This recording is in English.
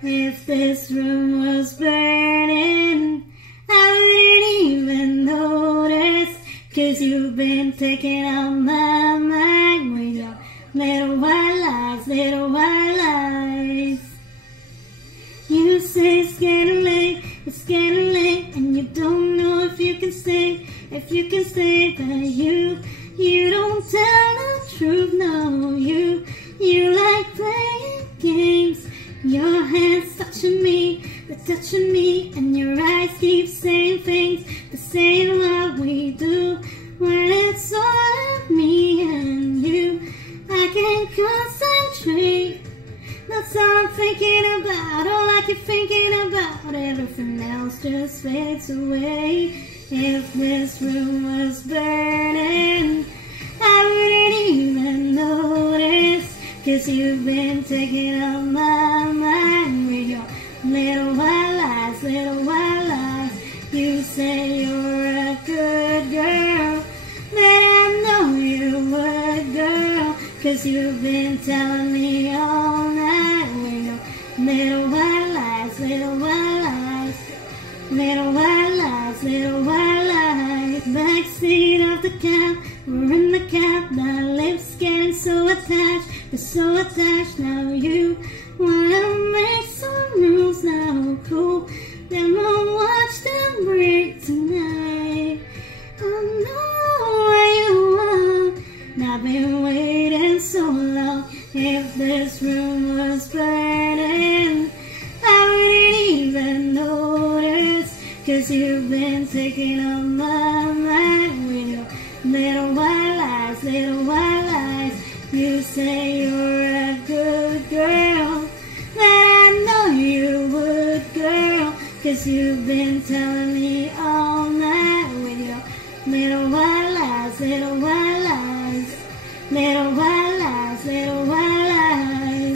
If this room was burning, I wouldn't even notice, 'cause you've been taking on my mind with your little white lies, little white lies. You say it's getting late, and you don't know if you can stay, but you don't tell the truth, no, you like playing games. Your hands touching me, and your eyes keep saying things, but saying what we do when it's all me and you. I can't concentrate, that's all I'm thinking about. All I keep thinking about, everything else just fades away. If this room was burning, I wouldn't even notice, 'cause you've been taking on my mind with your little white lies, little white lies. You say you're a good girl, but I know you would, girl, 'cause you've been telling me all night with your little white lies, little white lies. Little white lies, little white lies. Backseat of the cab, we're in the cab. My lips getting so attached, they're so attached. Now you wanna make some rules now, cool. Then we'll watch them break tonight. I know what you want, and I've been waiting so long. If this room was burning, I wouldn't even notice, 'cause you've been taking on my mind with your little white lies, little white lies. You say you're a good girl, but I know you would, girl, 'cause you've been telling me